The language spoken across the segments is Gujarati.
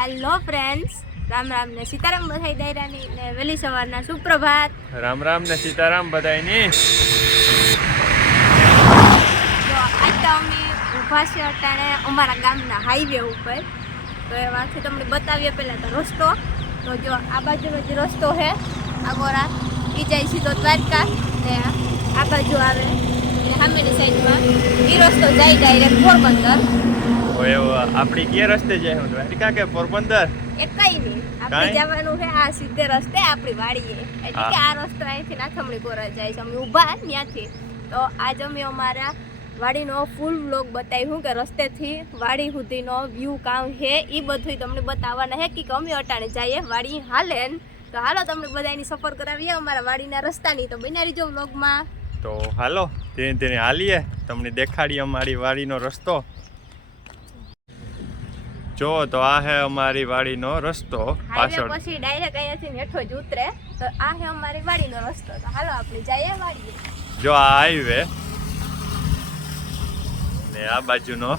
हेलो फ्रेंड्स, राम राम ने सीताराम बधाई दायरानी ने वेली सवाરના सुप्रभात। राम राम ने सीताराम बधाईनी। તો આજ તો અમે ઊભા છે અટાણે અમારા ગામના હાઈવે ઉપર। તો એમાંથી તમને બતાવીએ પહેલા તો રસ્તો। તો જો આ બાજુનો જે રસ્તો છે આગોરા ઈ જાય સીધો દ્વારકા ને આ બાજુ આવે ને સામેની સાઈડમાં ઈ રસ્તો જાય ડાયરેક્ટ પોરબંદર। ઓય આપણી કે રસ્તે જાય દ્વારકા કે પોરબંદર? એકઈ નહીં, આપણે જવાનું છે આ સીધે રસ્તે આપણી વાડીએ। એટલે કે આ રસ્તો અહીંથી નાથમણી કોરા જાય છે, અમે ઊભા ત્યાંથી। તો આજ અમે અમારા વાડીનો ફૂલ વ્લોગ બતાવ્યું કે રસ્તેથી વાડી સુધીનો વ્યૂ કામ છે એ બધું તમને બતાવવાના છે કે અમે અટાણે જઈએ વાડી હાલે। તો હાલો તમને બધાની સફર કરાવીએ અમારા વાડીના રસ્તાની। તો બન્યા રહીજો વ્લોગમાં। તો હાલો ધીરે ધીરે હાલીએ, તમને દેખાડીએ અમારી વાડીનો રસ્તો। જો તો આ હે અમારી વાડીનો રસ્તો, હાઈવે પછી ડાયરેક્ટ અહીંયાથી હેઠો જ ઉતરે। તો આ હે અમારી વાડીનો રસ્તો। તો હાલો આપણે જઈએ વાડીએ। જો આ હાઈવે ને આ બાજુનો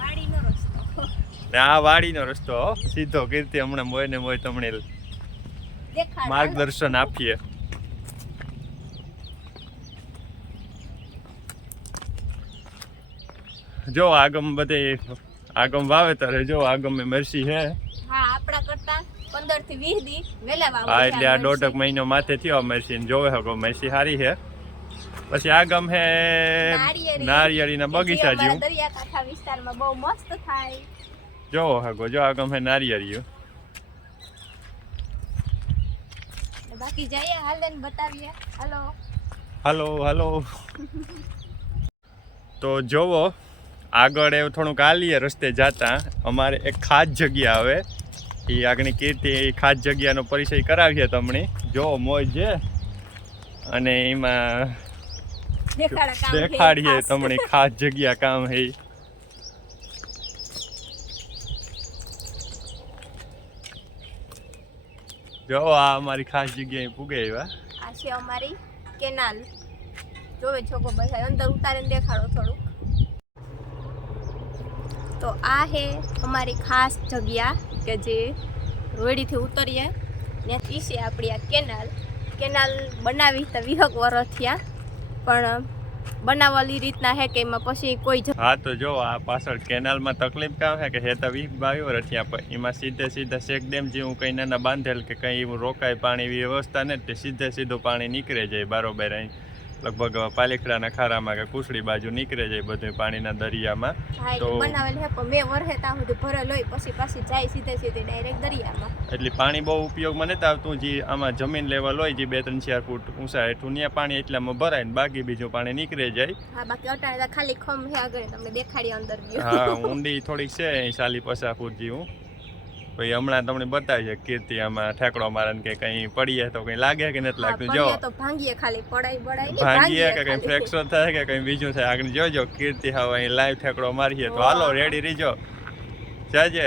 વાડીનો રસ્તો ને આ વાડીનો રસ્તો સીધો કીર્તિ હમણાં મોય ને મોય તમને માર્ગદર્શન આપીએ। જો આગમ બધે આગમ વાવેતર હે। જો આગમ મે મરસી હે। હા, આપડા કરતા 15 થી 20 દી વેલા વાવો। હા, એટલે આ 1.5 મહિનો માથે થયો મરસી ને જોવે હકો મરસી હારી હે। પછી આગમ હે નારિયેળીના બગીચા જેવું, દરિયા કાંઠા વિસ્તારમાં બહુ મસ્ત થાય। જો હકો જો આગમ હે નારિયેળીયું। બાકી જઈએ હાલે ને બતાવીએ। હાલો હાલો હાલો। તો જોવો આગળ એવું થોડુંક હાલીએ રસ્તે જાતા અમારે એક ખાસ જગ્યા આવે, એ આગળની કીર્તિ એ ખાસ જગ્યાનો પરિચય કરાવીએ તમને। જો મોજ છે અને એમાં દેખાડીએ તમને ખાસ જગ્યા કામ હે। જો આ અમારી ખાસ જગ્યાએ પૂગે આવ્યા। આ છે અમારી કેનાલ। જોવે છોકો બધા અંદર ઉતારીને દેખાડો થોડુંક। તો આ હે અમારી ખાસ જગ્યા કે જે રોડીથી ઉતરીએ ત્યાંથી છે આપણી આ કેનાલ। કેનાલ બનાવી તો 20 વર્ષ થયા, પણ બનાવેલી રીતના હે કે એમાં પછી કોઈ હા તો જો આ પાછળ કેનાલમાં તકલીફ કામ હે કે હેતા 20-22 વર્ષ થયા, પણ એમાં સીધે શેક ડેમ જેવું કંઈ નાના બાંધેલ કે કંઈ એવું રોકાય પાણી વ્યવસ્થા ને તે સીધું પાણી નીકળે જાય બરોબર। અહીં લગભગ પાલીખડાના ખારામાં કે કુસડી બાજુ નીકળે જાય બધું પાણીના દરિયામાં। તો બનાવેલ હે પણ 2 વર્ષે ત્યાં સુધી ભરેલ હોય પછી પાછી જાય સીધે ડાયરેક્ટ દરિયામાં। એટલે પાણી બહુ ઉપયોગમાં નથી આવતું, જે આમાં જમીન લેવલ હોય જે 2-3-4 ફૂટ ઊંચા હેઠું ત્યાં પાણી એટલામાં ભરાય ને બાકી બીજું પાણી નીકળે જાય। હા, બાકી અટાણે ખાલી ખમ હે આગળ તમને દેખાડી અંદર ગયો। હા, ઊંડી થોડીક છે 40-50 ફૂટ જેવું। પછી હમણાં તમને બતાવી છે કીર્તિ આમાં ઠેકડો મારે કે કઈ પડીએ તો કઈ લાગે કે નથી લાગતું? જો તો ભાંગીએ ખાલી પડાઈ ભાંગીએ કે કઈ ફ્રેક્ચર થાય કે કઈ બીજું થાય આગળ જોજો કીર્તિ હવે અહીં લાઈવ ઠેકડો મારીએ। તો હાલો રેડી રીજો જાજે।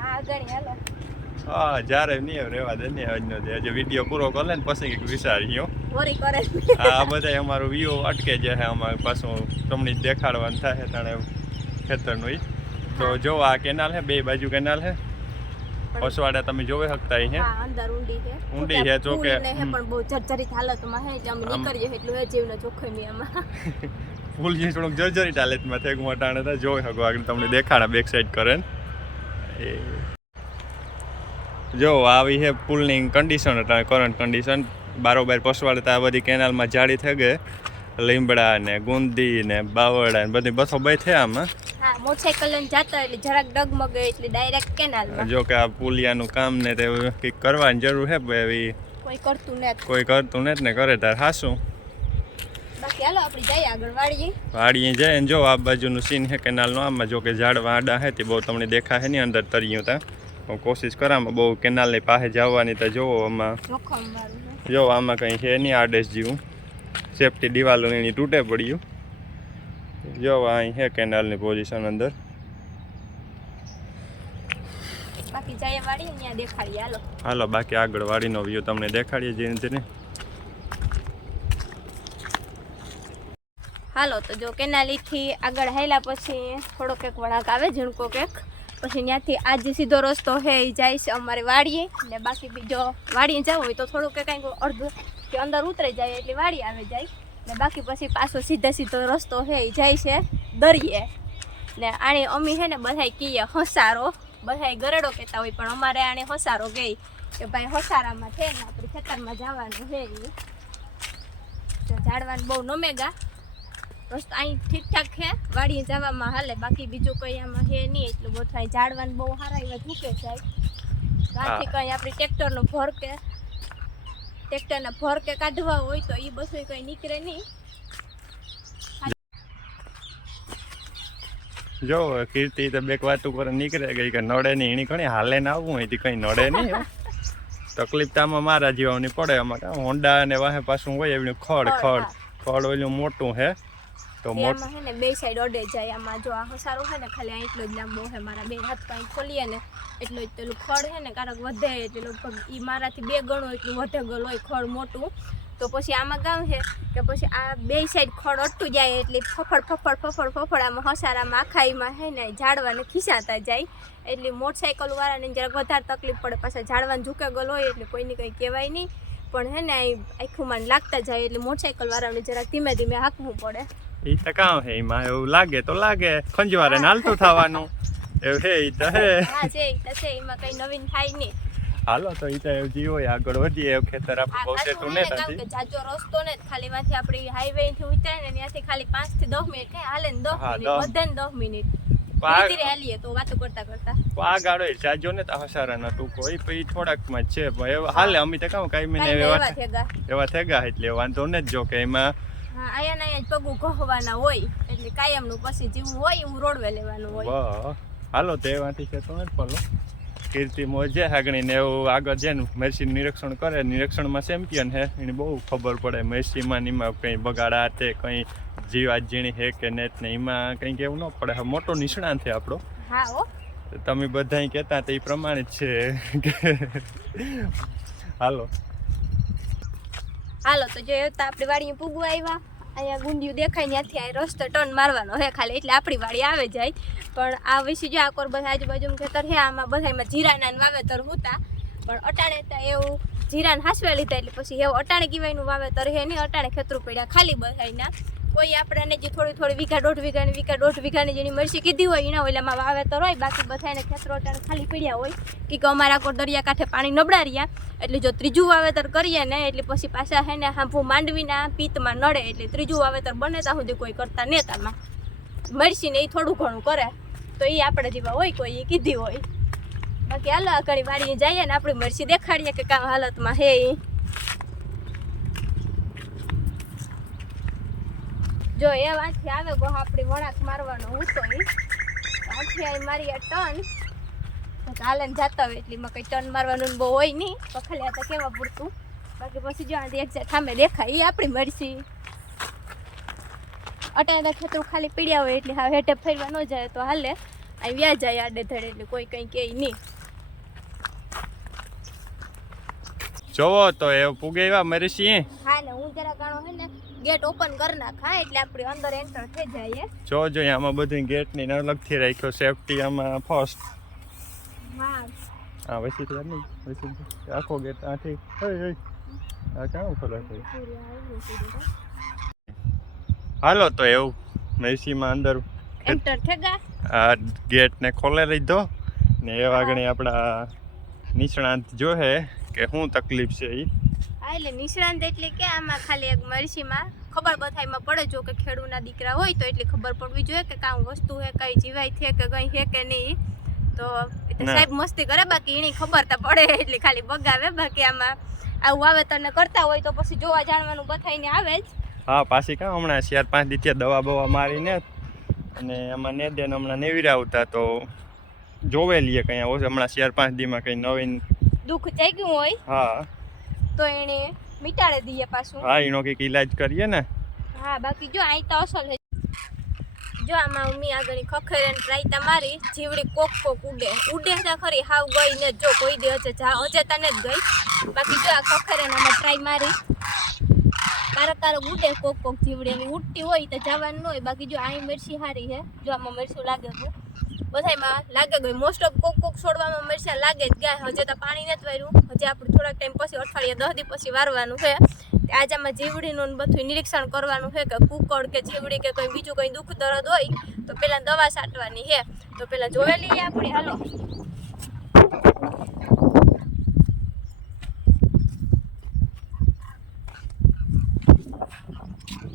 હા આગળ હાલો। હા જ્યારે નહીં રહેવા દે ને આજનો દે આજે વિડીયો પૂરો કરે ને પછી કંઈક વિચારીયો ઓરી કરે। આ બધા અમારું વ્યૂ અટકે જાય અમારે પાછું તમને દેખાડવાનું થાય તાણે ખેતરનું। તો જો આ કેનાલ હે, 2 બાજુ કેનાલ હે। પસવાડા તમે જોવે શકતા હે। હા, અંદર ઊંડી હે જો કે પણ બહુ જર્જરિત હાલતમાં હે એટલે અમે નીકળીએ એટલું હે જીવનો જોખમ આમાં। ફૂલ જે થોડુંક જર્જરિત હાલતમાં થેક મોટાણે તો જોઈ શકો આગળ તમને દેખાડા બેક સાઈડ કરે ને એ જો આવી હે પુલની કન્ડિશન એટલે કરંટ કન્ડિશન બારોબાર પસવાડતા આ બધી કેનાલમાં જાળી થઈ ગઈ, લીમડા ને ગુંદી ને બાવળા ને બધી બસો બે થયા આમાં। હા, મોટરસાઇકલ લઈને જતા એટલે જરાક ડગમગે એટલે ડાયરેક્ટ કેનાલમાં। જો કે આ પુલિયાનું કામ ને તે કંઈક કરવાની જરૂર હે, એવી કોઈ કરતું નથી ને કરે તાર હાસું। બાકી હાલો આપણે જઈએ આગળ વાડીએ જાય ને જો આ બાજુનું સીન હે કેનાલનું। આમાં જો કે ઝાડવા આડા હે તે બહુ તમને દેખાય નહીં અંદર તર્યું તા, હું કોશિશ કરામાં બહુ કેનાલની પાસે જવાની તો જોવો આમાં જો આમાં કંઈ છે નહીં આડેસ જેવું, સેફટી દિવાલો એની તૂટે પડ્યું। જો અહીં છે કેનાલની પોઝિશન અંદર। બાકી જઈએ વાડી અહીંયા દેખાડીએ હાલો। હાલો બાકી આગળ વાડીનો વ્યૂ તમને દેખાડીએ ધીરે ધીરે। હાલો તો જો કેનાલીથી આગળ હાલ્યા પછી થોડોક એક વળાંક આવે ઝીણકો કેક પછી ત્યાંથી આજે સીધો રસ્તો હે એ જાય છે અમારે વાડીએ ને બાકી બીજો વાડીએ જવું હોય તો થોડુંક કંઈક અડધું કે અંદર ઉતરી જાય એટલે વાડી આવે જાય ને બાકી પછી પાછો સીધો રસ્તો હે એ જાય છે દરિયે ને આને અમી હે ને બધાય કહીએ હસારો બધાય ગરડો કહેતા હોય પણ અમારે આને હસારો ગઈ કે ભાઈ હસારામાં છે ને આપણે ખેતરમાં જવાનું છે તો ઝાડવાનું બહુ નમેગા રસ્તો અહીં ઠીકઠાક છે વાડીએ જવામાં હાલે બાકી બીજું કંઈ આમાં છે નહીં એટલું બધું થાય ઝાડવાનું બહુ સારા એવા ઝૂકે જાય ત્યાંથી કંઈ આપણી ટ્રેક્ટરના ભર કે કાઢવા હોય તો એ બધું કંઈ નીકળે નહીં. જો કીર્તિ તો બેક વાત ઉપર નીકળે ગઈ કે નડે નહીં એની ઘણી હાલે ને આવવું હોય કંઈ નડે નહીં તકલીફ તો આમાં મારા જીવવાની પડે આમાં કાં હોન્ડા અને વાહે પાછું હોય એવી ખડ ઓલું મોટું હે તો એમાં હે ને બે સાઈડ અડે જાય આમાં જો આ હસારું છે ને ખાલી આ એટલો જ લાંબો છે મારા બે હાથ પાઈ ખોલીએ ને એટલો જ પેલું ખડ છે ને કારક વધે એટલે લગભગ એ મારાથી 2 ગણું એટલું વધે ગયેલું હોય ખડ મોટું તો પછી આમાં ગામ છે કે પછી આ બે સાઈડ ખડ અટતું જાય એટલે ફફડ આમાં હસારામાં આખાઈમાં હે ને ઝાડવાને ખીસાતા જાય એટલે મોટરસાઇકલ વાળાને જરાક વધારે તકલીફ પડે પાછા ઝાડવાને ઝૂકે ગયેલો હોય એટલે કોઈને કંઈ કહેવાય નહીં પણ હે ને આખુંમાં લાગતા જાય એટલે મોટરસાઇકલ વાળાને જરાક ધીમે ધીમે હાંકવું પડે. એ તો કામ હે એમાં એવું લાગે તો લાગે ખંજવારે નાલતું થવાનું એવું હે એ તો હે હા છે એમાં કંઈ નવીન થાય નહીં. હાલો તો એ તો એવું જી હોય આગળ વધીએ એવું ખેતર આપણે પહોંચેતું ને કે જાજો રસ્તો ને ખાલી માંથી આપણી હાઈવે થી ઉતરે ને ત્યાંથી ખાલી 5 થી 10 મિનિટ કઈ હાલે ને 10 મિનિટ વધે ને 10 મિનિટ ધીરે હાલીએ તો વાતો કરતા આ ગાડો જાજો ને તો હસારાના ટૂંકો એ પછી થોડાકમાં છે હાલે અમે તો કહું કઈ મહિને એવા થેગા એટલે વાંધો ને જ જો કે એમાં હા અહીંયા જ પગું કહવાના હોય એટલે કાયમનું પછી જેવું હોય એવું રોડવે લેવાનું હોય. હાલો તો એવાથી છે તો જ પલો કીર્તિ મોજે હાગણીને એવું આગળ છે ને મરસીનું નિરીક્ષણ કરે નિરીક્ષણમાં ચેમ્પિયન હે એને બહુ ખબર પડે મરસીમાં એમાં કંઈ બગાડા તે કંઈ જીવાત ઝીણી હે કે નેત ને એમાં કંઈક એવું ન પડે મોટો નિષ્ણાંત છે આપણો. હા હો તમે બધા કહેતા તો એ પ્રમાણે જ છે હાલો તો જો એવતા આપણી વાડીએ પૂગવા આવ્યા અહીંયા ગુંડિયું દેખાય ત્યાંથી આ રસ્તો ટર્ન મારવાનો હે ખાલી એટલે આપણી વાડી આવે જાય પણ આ વિશે જો આકોર બધા આજુબાજુમાં ખેતર હે આમાં બધામાં જીરાના વાવેતર હતા પણ અટાણે તો એવું જીરાને હાસવે લીધા એટલે પછી એવું અટાણે કીવાયનું વાવેતર હે નહીં અટાણે ખેતરું પડ્યા ખાલી બધાયના કોઈ આપણને જે થોડી વીઘા દોઢ વીઘાની જેની મરસી કીધી હોય એના ઓલામાં વાવેતર હોય બાકી બધાને ખેતરો અટાણે ખાલી પડ્યા હોય કે અમારા આકોર દરિયા કાંઠે પાણી નબળા રહ્યા એટલે જો ત્રીજું વાવેતર કરીએ ને એટલે પછી પાછા હે ને હાંભું માંડવીના પિત્તમાં નડે એટલે ત્રીજું વાવેતર બને ત્યાં સુધી કોઈ કરતા નેતામાં મરસીને એ થોડું ઘણું કરે તો એ આપણે જેવા હોય કોઈ એ કીધી હોય બાકી હાલો આ ઘણી વાડીએ જઈએ ને આપણી મરસી દેખાડીએ કે કામ હાલતમાં હે એ જો એ વાંચી આવે ગો આપણી વળાંક મારવાનો હતો એ વાંચી આવી મારી આ ટર્ન હાલે ને જતા હોય એટલે એમાં કંઈ ટર્ન મારવાનું બહુ હોય નહીં તો ખાલી આ તો કેવા પૂરતું બાકી પછી જો આથી એક સામે દેખાય એ આપણી મરસી અટાણે ખેતરું ખાલી પીડ્યા હોય એટલે હા હેઠે ફેરવા ન જાય તો હાલે અહીં વ્યા જાય આડે ધડે એટલે કોઈ કંઈ કહે નહીં. જોવો તો એ પૂગે એવા મરસી હા ને હું જરા કાણો હે ને ગેટ ઓપન કરી નાખા એટલે આપણે અંદર એન્ટર થઈ જાય જો આમાં બધું ગેટની અલગથી રાખ્યો સેફટી આમાં ફર્સ્ટ હા વસી તો નહીં વસી આખો ગેટ આથી આ ક્યાં ખોલે હાલો તો એવું મરસીમાં અંદર એન્ટર થેગા આ ગેટને ખોલે લીધો ને એ વાગણી આપણા નિષ્ણાંત જો હે કે શું તકલીફ છે એ એટલે નિષ્ણાંત એટલે કે આમાં ખાલી એક મરસીમાં ખબર બધાયમાં પડે જો કે ખેડૂના દીકરા હોય તો એટલી ખબર પડવી જોઈએ કે કામ વસ્તુ હે કઈ જીવાય છે કે કઈ હે કે નહીં તો સાહેબ મસ્તી કરે બાકી એની ખબર તો પડે એટલે ખાલી બગાવે બાકી આમાં આવું વાવેતરને કરતા હોય તો પછી જોવા જાણવાનું બધાયને આવે જ. હા પાછી કાં હમણાં 4-5 દી ત્યાં દવા બવા મારીને અને આમાં ને દે હમણાં નેવીરા આવતા તો જોવે લઈએ કંઈ હમણાં 4-5 દીમાં કંઈ નવીન દુઃખ જાગ્યું હોય હા તો એને મિટાડે દઈએ પાછું હા એનો કંઈક ઈલાજ કરીએ ને હા બાકી જો અહીં તો અસલ છે જો આમાં મી આગળ ખખેરે ટ્રાય મારી જીવડી કોક ઉડે તો ખરી હાવ ગઈ ને જો કોઈ દે હજે તને જ ગઈ બાકી જો આ ખખેરે આમાં ટ્રાય મારી કારક ઉડે કોક જીવડી એની ઉડતી હોય તો જવાનું ન હોય બાકી જો અહીં મરસી હારી છે જો આમાં મરસું લાગે છે બધાયમાં લાગે ગઈ. મોસ્ટ ઓફ કોક છોડવામાં મરચાં લાગે જ ગયા. હજે તો પાણી નથી વાર્યું, હજે આપણે થોડાક ટાઈમ પછી અઠવાડિયા 10 દી પછી વારવાનું છે. આજે આમાં જીવડીનું બધું નિરીક્ષણ કરવાનું છે કે કુકડ કે જીવડી કે કોઈ બીજું કંઈ દુઃખ દર્દ હોય તો પેલા દવા છાંટવાની છે. તો પેલા જોઈ લઈએ આપણે. હાલો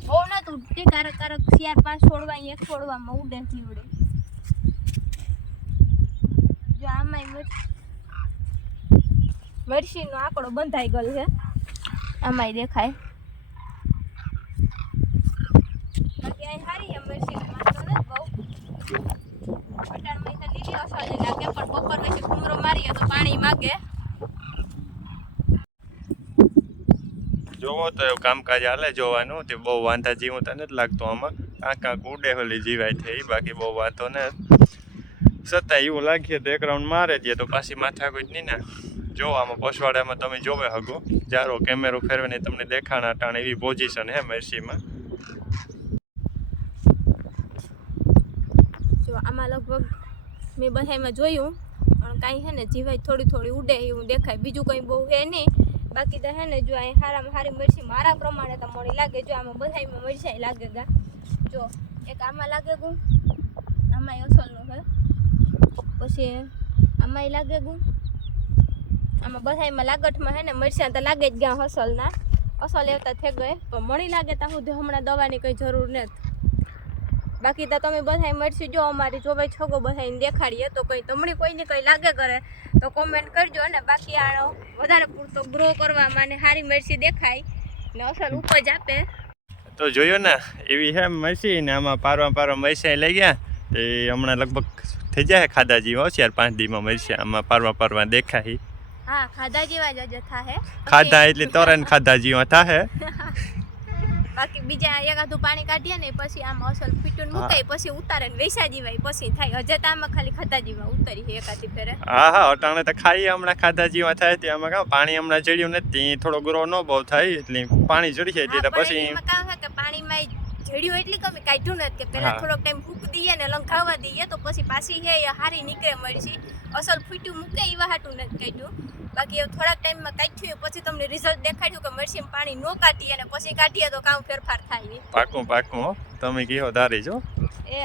બહુ ના તું કારક 4-5 છોડવા એક છોડવામાં ઉડે જીવડી. જો આમાંય મરસીનો આંકડો બંધાઈ ગયો છે, આમાંય દેખાય. બાકી અહીં સારી છે મરસી, વાંધો નથી બહુ. અટાણમાં તો લીલી અસર લાગે, પણ બપોર પછી કુમરો મારીએ તો પાણી માગે. જોવો તો એવું કામકાજ હાલે જોવાનું. તે બહુ વાંધા જેવું તો નથી લાગતું આમાં. કાંક ઉડે હોલી જીવાય થઈ, બાકી બહુ વાંધો નથી. છતાં એવું લાગીએ તો એક રાઉન્ડ મારે દે તો પાછી માથાકૂટ નહીં ને. જો આમાં પછવાડામાં તમે જોવે હગો જારો કેમેરો ફેરવીને તમને દેખાણા ટાણ એવી પોઝિશન હે મરસીમાં. જો આમાં લગભગ મેં બધામાં જોયું પણ કાંઈ છે ને જીવાય થોડી ઉડે એવું દેખાય, બીજું કંઈ બહુ હે નહીં. બાકી તો હે ને જો અહીં સારામાં સારી મરસી મારા પ્રમાણે તો મળી લાગે. જો આમાં બધામાં મરચાઈ લાગે ગા. જો એક આમાં લાગે ગું, આમાંય અસલનું છે, પછી આમાંય લાગે ગું, આમાં બધામાં લાગઠમાં હે ને મરચાં તો લાગે જ ગયા અસલના. અસલ એવતા થઈ ગઈ પણ મળી લાગે ત્યાં સુધી હમણાં દવાની કંઈ જરૂર નથી. બાકી તો તમે બધાય મરસી જો અમારી જોવે છોગો બધાને દેખાડીએ તો કંઈ તમને કોઈને કંઈ લાગે કરે તો કોમેન્ટ કરજો. ને બાકી આનો વધારે પૂરતો ગ્રો કરવામાં ને સારી મરસી દેખાય ને અસલ ઉપજ આપે. તો જોયું ને એવી હે મરસી ને આમાં પારવા મરચાં લઈ ગયા એ હમણાં લગભગ થઈ જાય ખાધા જેવા 4-5 દીમાં મરચાં આમાં પારવા દેખાય. હા ખાધા જેવા જ થાહે. ખાધા એટલે તોરણ ખાધા જેવા થાહે. બાકી બીજા એકાદું પાણી કાઢીએ ને પછી આમ અસલ ફીટું મુકાય પછી ઉતારે ને વૈસા જીવાય પછી થાય. હજે તો આમાં ખાલી ખાધા જેવા ઉતારી છે એકાદી ફેરે. હા અટાણે તો ખાઈએ હમણાં ખાધા જેવા થાય તે આમાં કાં પાણી હમણાં ચડ્યું નથી થોડો ગ્રો ન બહુ થાય એટલે પાણી ચડી જાય એટલે પછી કામ છે કે પાણીમાં જડ્યું એટલી કમી કાઢ્યું નથી કે પેલા થોડોક ટાઈમ ફૂક દઈએ ને લંકાવવા દઈએ તો પછી પાછી હે હારી નીકળે મરસી. અસલ ફીટું મૂકે એવા હાટું નથી કાઢ્યું. બાકી થોડાક ટાઈમમાં કાઢ્યું પછી તમને રિઝલ્ટ દેખાડ્યું કે મરસીમાં પાણી ન કાઢીએ અને પછી કાઢીએ તો કામ ફેરફાર થાય નહીં. પાકું તમે કહો ધારી જો એ